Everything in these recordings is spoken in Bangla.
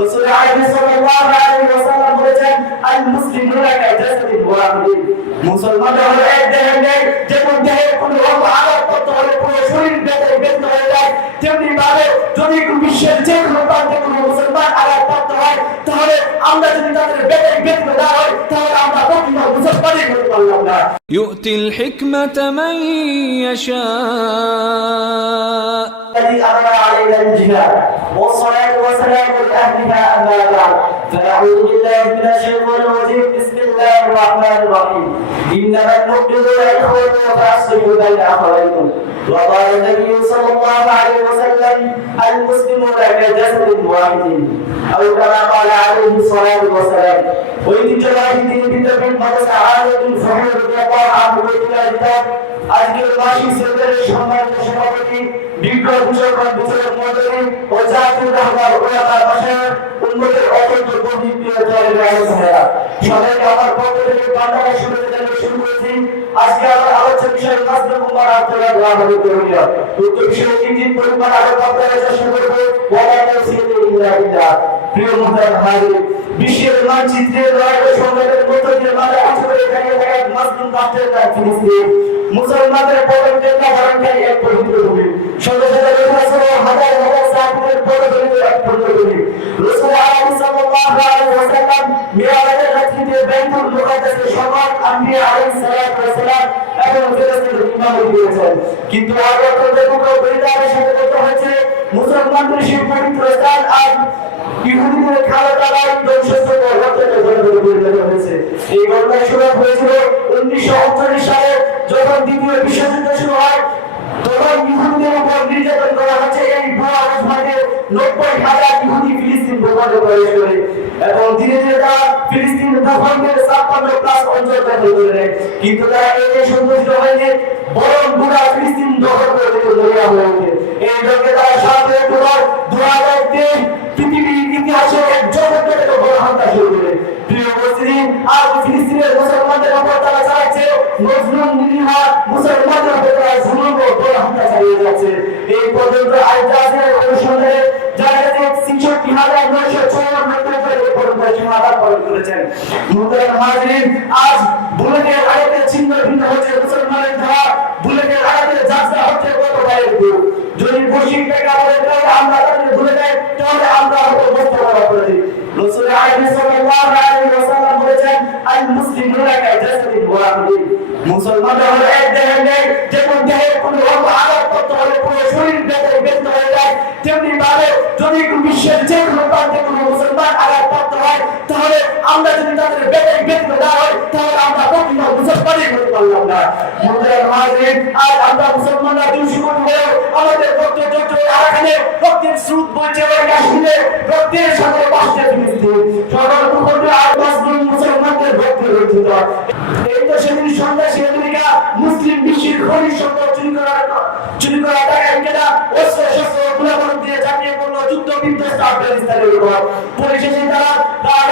রাসূল সাল্লাল্লাহু আলাইহি ওয়াসাল্লাম বলেছেন আল মুসলিমুনা কাজাসাদিন ওয়াহিদ, মুসলমানরা হলো এক দেহের ন্যায়। যেমন দেহের কোনো অঙ্গ আঘাত করতে হলে পুরো শরীর ব্যথিত হয়ে যায়, তেমনি ভাবে যদি বিশ্বের যে কোনো প্রান্তে কোনো মুসলমান আঘাতপ্রাপ্ত হয়, তাহলে আমরা যদি তাদের ব্যথিত না হয়, তাহলে আমরা কখনো মুসলমানই হতে পারলাম না। يؤتي الحكمة من يشاء الذي أمر علينا الجهاد والصلاة والسلام لأهلها أما بعد فأعوذ بالله من الشيطان الرجيم بسم الله الرحمن الرحيم إنما المؤمنون إخوة فأصلحوا بين أخويكم وقال النبي صلى الله عليه وسلم المسلمون كجسد واحد أو كما قال عليه الصلاة والسلام ঐতিহ্যবাহী দিন বিদ্যাপীঠ মাদ্রাসা আলিয়াতুল ফহিদ রাদিয়াল্লাহু আনহু কিতাব আজকের মাসিক সেমিনারের সম্মানিত সভাপতি বিজ্ঞ বিচারক মণ্ডলী ও জাতীয় রাহবার ওলামা মাশায়েখ উম্মতের অত্যন্ত পবিত্র দরবারে আছেন। সবাইকে আমার পক্ষ থেকে বান্দারা শুভেচ্ছা জানিয়ে শুরু করেছি। আজকে আমার আলোচ্য বিষয় মাজলুম উম্মাহ আত্মরাগ রাহবার করিয়া উক্ত বিষয়ে কিঞ্চিত পরিমাণ আলোচনা করার চেষ্টা করব। ওয়া তাওসিলু ইল্লা বিল্লাহ। প্রিয় মুহতারাম হাজির, বিশ্বের মানচিত্রে রয়েছে সংঘাতের মধ্য দিয়ে মাঝে আছড়ে দাঁড়িয়ে থাকা মাজলুম রাষ্ট্রের নাম ফিলিস্তিন। মুসলমানদের পবিত্র ধারণকারী এক পবিত্র ভূমি, শত শত বছর হাজার হাজার সাহাবীদের পবিত্র এক পবিত্র ভূমি। রাসূল সাল্লাল্লাহু আলাইহি ওয়াসাল্লাম মিরাজের রাত্রিতে বাইতুল মুকাদ্দাসে সম্মানিত আম্বিয়া আলাইহিস সালাতু ওয়াস সালাম এবং ফেরেশতাদের ইমামতি করেছেন। কিন্তু আগের টুকরো পরিবারের সাথে কথা হচ্ছে মুসলমানদের সেই পবিত্র স্থান আজ ইহুদিদের খালাদারাই ধ্বংসস্তূপ পরিণত হয়েছে। এই ঘটনা শুরু হয়েছিল 1939 সালে, যখন দ্বিতীয় বিশ্বযুদ্ধ শুরু হয়। তখন ইহুদিদের উপর নির্যাতন করা হচ্ছে এই ভুয়া অজমাকে 90,000 ইহুদি ফিলিস্তিন ভূখণ্ডে প্রবেশ করে এবং ধীরে ধীরে তারা ফিলিস্তিন ভূখণ্ডের 56+ অঞ্চল দখল করে নেয়। কিন্তু তারা এতে সন্তুষ্ট হয়নি, বরং পুরা ফিলিস্তিন দখল করে দিতে দরিয়া হয়ে ওঠে। এই যুগে তারা সাথে 2023 পৃথিবীর ইতিহাসে এক জগৎকে বড় হামলা শুরু করে। প্রিয় মুসলিম, আজ ফিলিস্তিনের মুসলমানদের উপর তারা চালাচ্ছে মজলুম নিরীহ মুসলমানদের উপর তারা জুলুম ও বড় হামলা চালিয়ে যাচ্ছে। এই পর্যন্ত আল জাজিরার অনুসন্ধানে জানা গেছে 66,954 শাহাদাত বরণ করেছেন। মুহতারাম হাজিরিন, আজ বুলেটের আঘাতে ছিন্ন ভিন্ন হচ্ছে মুসলমানের ধারা, বুলেটের আঘাতে যাত্রা হচ্ছে কত বাইরের বুক। যদি বশির টাকা বলে তাহলে আমরা তাদের ভুলে যাই, তাহলে আমরা হয়তো বুঝতে পারবো না। রাসূল সাল্লাল্লাহু আলাইহি ওয়াসাল্লাম বলেছেন আল মুসলিমুনা কাজাসাদিন ওয়াহিদ, মুসলমানরা হলো এক দেহের ন্যায়। যেমন দেহের কোনো অঙ্গ আঘাত করতে হলে পুরো শরীর ব্যথিত হয়ে যায়, তেমনি ভাবে যদি বিশ্বের যে কোনো প্রান্তে কোনো মুসলমান আঘাতপ্রাপ্ত হয়, তাহলে আমরা যদি তাদের ব্যথিত না হয়, তাহলে আমরা কখনো মুসলমানই হতে পারলাম না। মুহতারাম হাজিরিন, আজ আমরা মুসলমানরা দুশমন হয়ে আমাদের রক্তের আরাকানে রক্তের স্রোত বইছে ওই কাশ্মীরে, রক্তের সাথে বাসছে ফিলিস্তিন। সকল ভূখণ্ড আর মাজলুম মুসলমানদের রক্তে রঞ্জিত। এই তো সেদিন সন্ত্রাসী আমেরিকা মুসলিম বিশ্বের খনিজ সম্পদ চুরি করা টাকা কেনা অস্ত্র শস্ত্র গোলাবারুদ দিয়ে চাপিয়ে পড়লো যুদ্ধ বিধ্বস্ত আফগানিস্তানের উপর। পরিশেষে তারা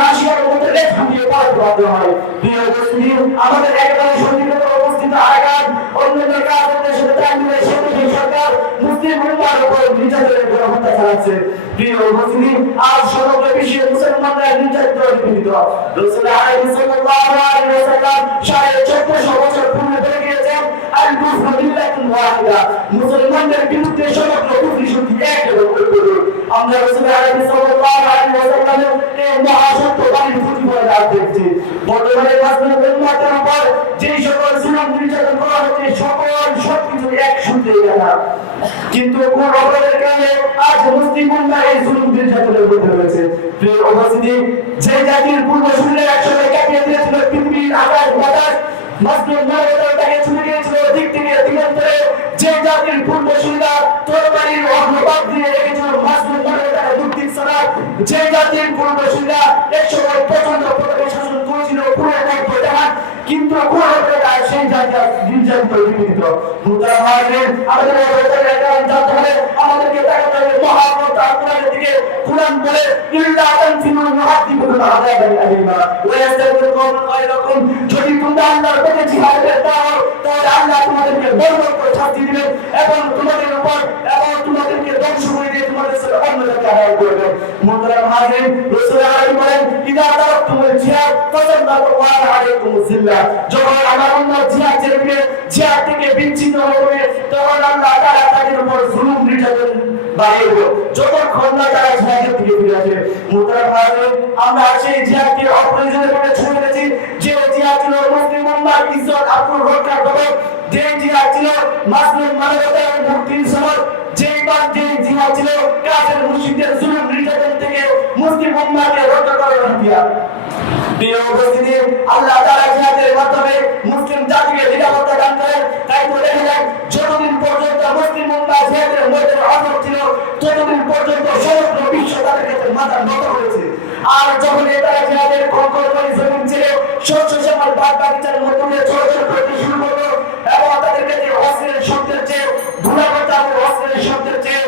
রাশিয়ার মধ্যে রেখা দিয়ে পালাতে বাধ্য হয়। প্রিয় মুসলিম, আমাদের একেবারে সন্নিহিত অবস্থিত আরাকান অন্যান্য রাজনৈতিক সাথে তাল মিলিয়ে সেই সরকার মুসলিম উম্মাহর উপর নির্যাতনের গণহত্যা চালাচ্ছে। প্রিয় মুসলিম, আজ সমগ্র বিশ্বের মুসলমানরা নির্যাতিত ও নিপীড়িত। রাসূল সাল্লাল্লাহু আলাইহি ওয়াসাল্লাম 1450 বছর পূর্বে বলে গিয়েছেন আল কুফরু মিল্লাতুন ওয়াহিদা, মুসলমানদের বিরুদ্ধে সমগ্র কুফরি শক্তি এক এবং ঐক্যবদ্ধ। আমরা রাসূল সাল্লাল্লাহু আলাইহি ওয়াসাল্লামের এই মহাসত্য বাণীর প্রতিফলন দেখছি। বর্তমানে মুসলিম উম্মাতের উপর যে সকল জুলুম নির্যাতন করা হচ্ছে, সকল সবকিছু এক সূত্রে গাঁথা। কিন্তু কোন অপরাধের কারণে আজ মুসলিম উম্মাহ এই জুলুম নির্যাতনের মধ্যে রয়েছে। প্রিয় উপস্থিতি, যে জাতির পূর্বসূরীরা একসময় কাঁপিয়ে দিয়েছিল পৃথিবীর আকাশ বাতাস, মুসলিম মানবতাকে ছুটে গিয়েছিল দিক থেকে দিগন্তরে, যে জাতির পূর্বসূরীরা তরবারির অগ্রভাগ দিয়ে রেখেছিল মুসলিম মানবতাকে দুর্দিক ছাড়া, যে জাতির পূর্বসূরীরা একসময় প্রচন্ড প্রতাপে শাসন করেছিল পুরো নব্য জাহান, কিন্তু সেই জাতি নির্যাতিত নিপীড়িত। মুহতারাম হাজিরিন, আমাদের জানতে হবে, আমাদেরকে তাকাতে হবে মহাগ্রন্থ আল কোরআনের দিকে। কোরআন বলে ইল্লা তানফিরু ইউআযিবুকুম লাকুম আযাবান আলীমা ওয়া ইয়াস্তাগফিরু কওমান গায়রাকুম যদি তোমরা আল্লাহর পথে জিহাদ করতে হও তাহলে আল্লাহ তোমাদেরকে বরকত করে শাস্তি দিবেন এবং তোমাদের উপর এবং তোমাদেরকে ধ্বংস করে দিয়ে তোমাদের সাথে অন্যদেরকে আড়াল করবেন মুহতারাম হাজিরিন রাসূল আলাইহি বলেন ইদা তারাকতুমুল জিহাদ ফাসাল্লাতু আলাইকুমুজ জিল্লাহ যখন আমার উম্মত জিহাদ ছেড়ে দিবে জিহাদ থেকে বিচ্ছিন্ন হবে তখন আল্লাহ তাআলা তাদের উপর জুলুম নির্যাতন বাড়িয়ে দেবে যতক্ষণ না তারা জিহাদের দিকে ফিরে আসে মুহতারাম হাজিরিন আমরা সেই জিহাদকে অপ্রয়োজনীয় ভাবে ছুঁয়ে দিয়েছি যে জিহাদ ছিল মুসলিম উম্মাহর ইজ্জত আব্রু রক্ষার জন্য যে জিহাদ ছিল মাসলুম মানবতার মুক্তির সময় যে জিহাদ ছিল কাফের মুশরিকদের জুলুম নির্যাতন থেকে মুসলিম উম্মাহকে রক্ষা করার হাতিয়ার প্রিয় উপস্থিতি আল্লাহ তাআলা জিহাদের মাধ্যমে মুসলিম জাতিকে নিরাপত্তা দান করেন তাই তো দেখা যায় যতদিন পর্যন্ত মুসলিম উম্মাহ জিহাদের মধ্যে অটল ছিল ততদিন পর্যন্ত সমগ্র বিশ্ব তাদের কাছে মাথা নত করেছে আর যখন তারা জিহাদের কঙ্করবাড়ি জমিন ছেড়ে শস্য শ্যামল বাগ বাগিচার মধ্যে দিয়ে চলাচল করতে শুরু করলো এবং তাদের কাছে অস্ত্রের শব্দের চেয়ে ধুলাবাতার অস্ত্রের শব্দের চেয়ে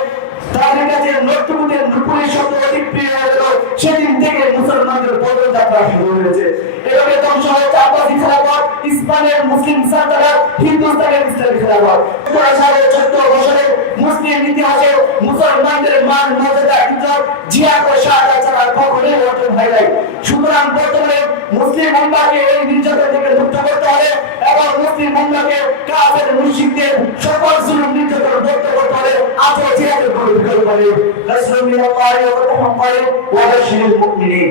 তাদের কাছে নট্টুকুটের নুপুরের শব্দ অধিক প্রিয় হয়ে গেল সেদিন থেকে মুসলমানদের বদল যাত্রা শুরু হয়েছে এভাবে ধ্বংস হয়েছে আব্বাসি খেলাফত ইসলামের মুসলিম সালতানাত হিন্দুস্তানের ইসলামী খেলাফত 1414 বছরে মুসলিম ইতিহাসে মুসলমানদের মান মর্যাদা ইজ্জত জিহাদ ও শাহাদাত ছাড়া কখনোই অর্জন হয় নাই সুতরাং বর্তমানে মুসলিম উম্মাহকে এই নির্যাতন থেকে মুক্ত করতে হবে এবং মুসলিম উম্মাহকে কাফের মুশরিকদের সকল জুলুম নির্যাতন মুক্ত করতে হবে আজও জিহাদের কোনো বিকল্প নেই রাসূলুল্লাহ সাল্লাল্লাহু আলাইহি ওয়া সাল্লাম ওয়া বাশিরুল মুমিনিন